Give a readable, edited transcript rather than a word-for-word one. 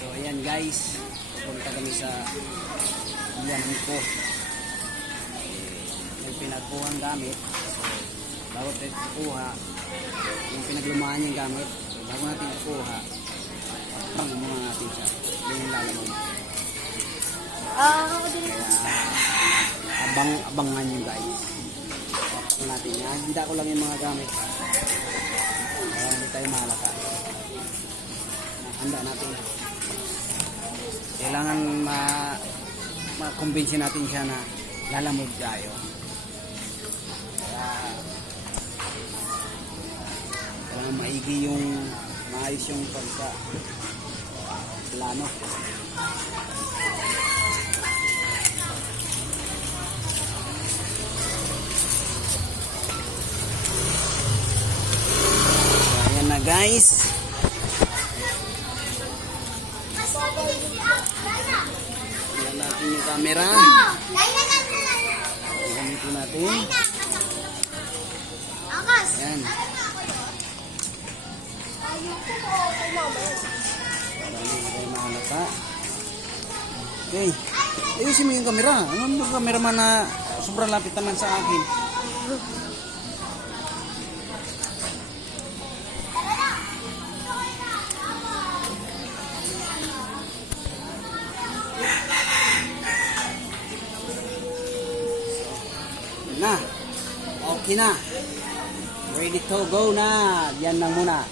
So ayan guys, pupunta kami sa biyanan ko. May pinagkuhang gamit. So bago tayo kukuha yung pinaglumaan yung gamit, so bago natin kukuha, pang muna natin siya. Yan yung lalamon. Abangan nyo guys. Pang natin yan. Handa ko lang yung mga gamit. Kaya hindi tayo malaka. Handa natin. Kailangan ma-convince natin siya na lalamog tayo. Kaya kailangan maigi yung maayos yung plano. So ayan na guys. Ayan natin yung camera. Gamitin natin. Ayan. Okay. Ayusin mo yung camera. Ano yung cameraman na sobrang lapit naman sa akin? Na. Okay na. Ready to go na. Yan lang muna.